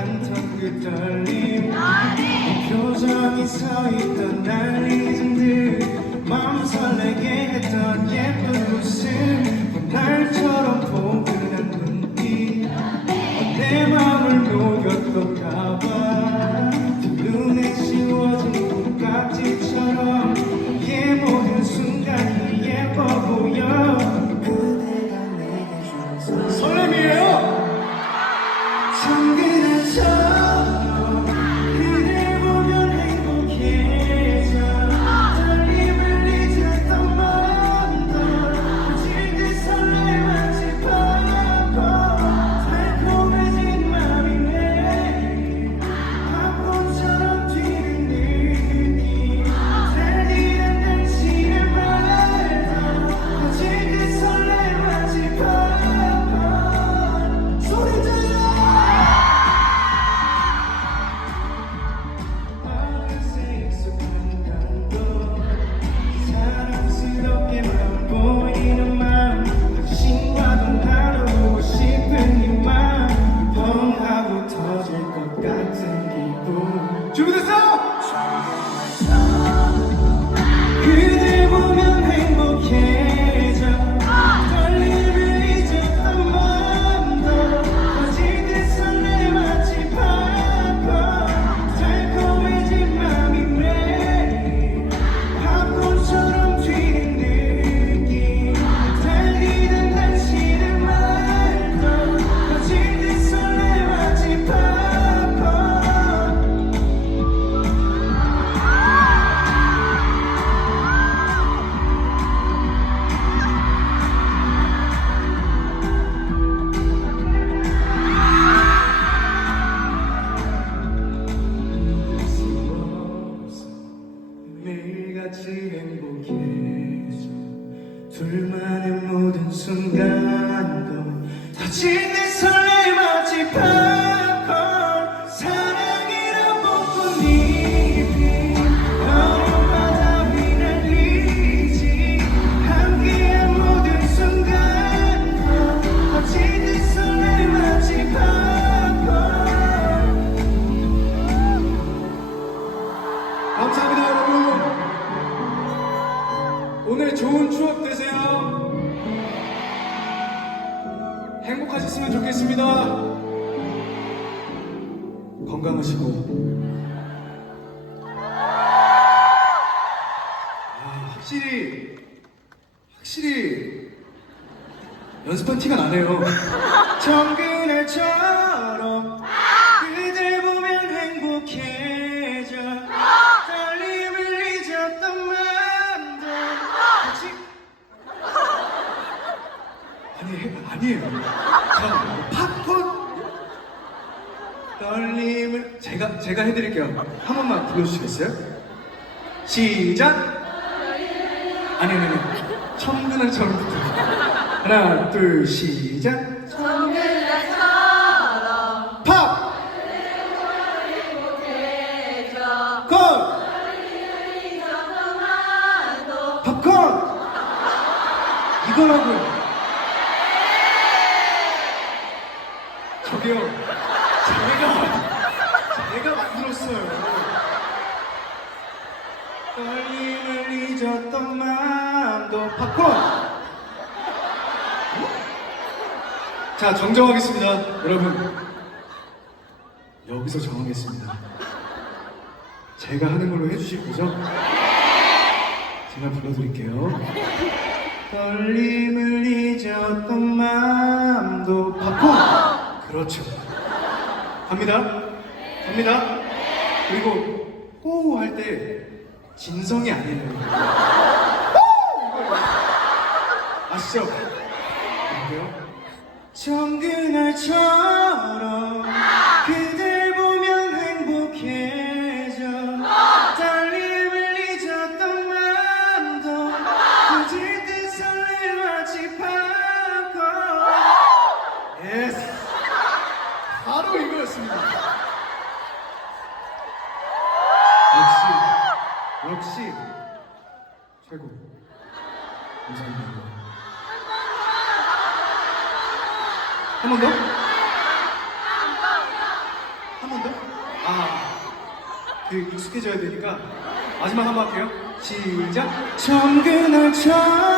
않던 그 떨림. 표정이 서있던 날 잊은 듯 마음 설레게 했던 예쁜 웃음. 날처럼 포근한 눈빛. 내 맘을 녹였던 가봐. 두 눈에 씌워진 깍지처럼 이 모든 순간이 예뻐 보여. 그대가 내게 준 설렘이에요 둘만의 모든 순간도 터지는 설레 하셨으면 좋겠습니다. 건강하시고. 아, 확실히 확실히 연습한 티가 나네요. 정그날처럼 그댈 보면 행복해져. 떨림을 잊었던 마음도 아직? 아니 아니에요 자 팝콘 떨림을 제가 제가 해드릴게요 한 번만 불러주시겠어요? 시작 아니 아니 아니 청근한 처럼부터 하나 둘 시작 정글날처럼 팝 콘! 팝콘! 이거라고요. 저기요. 제가, 제가 만들었어요. 떨림을 잊었던 마음도 팝콘! 자, 정정하겠습니다. 여러분. 여기서 정하겠습니다. 제가 하는 걸로 해주실 거죠? 제가 불러드릴게요. 떨림을 잊었던 마음도 팝콘! 그렇죠. 갑니다. 갑니다. 그리고 호우 할 때 진성이 아니에요. 호우! 아시죠? 이렇게요. 정그날처럼 역시 최고. 감사합니다. 한 번 더? 한 번 더? 아, 그 익숙해져야 되니까 마지막 한 번 할게요. 시작. 정근한 참.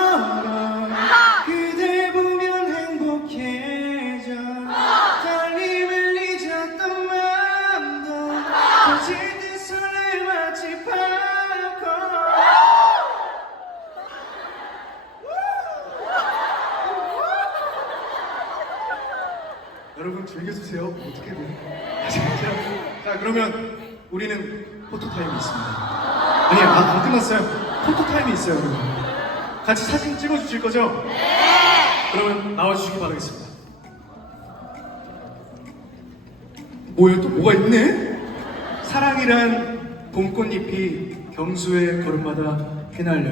즐겨주세요. 어떻게든. 자, 자, 그러면 우리는 포토 타임이 있습니다. 아니, 아, 안 끝났어요. 포토 타임이 있어요, 여러분. 같이 사진 찍어주실 거죠? 네. 그러면 나와주시기 바라겠습니다. 뭐야, 또 뭐가 있네? 사랑이란 봄꽃잎이 경수의 걸음마다 휘날려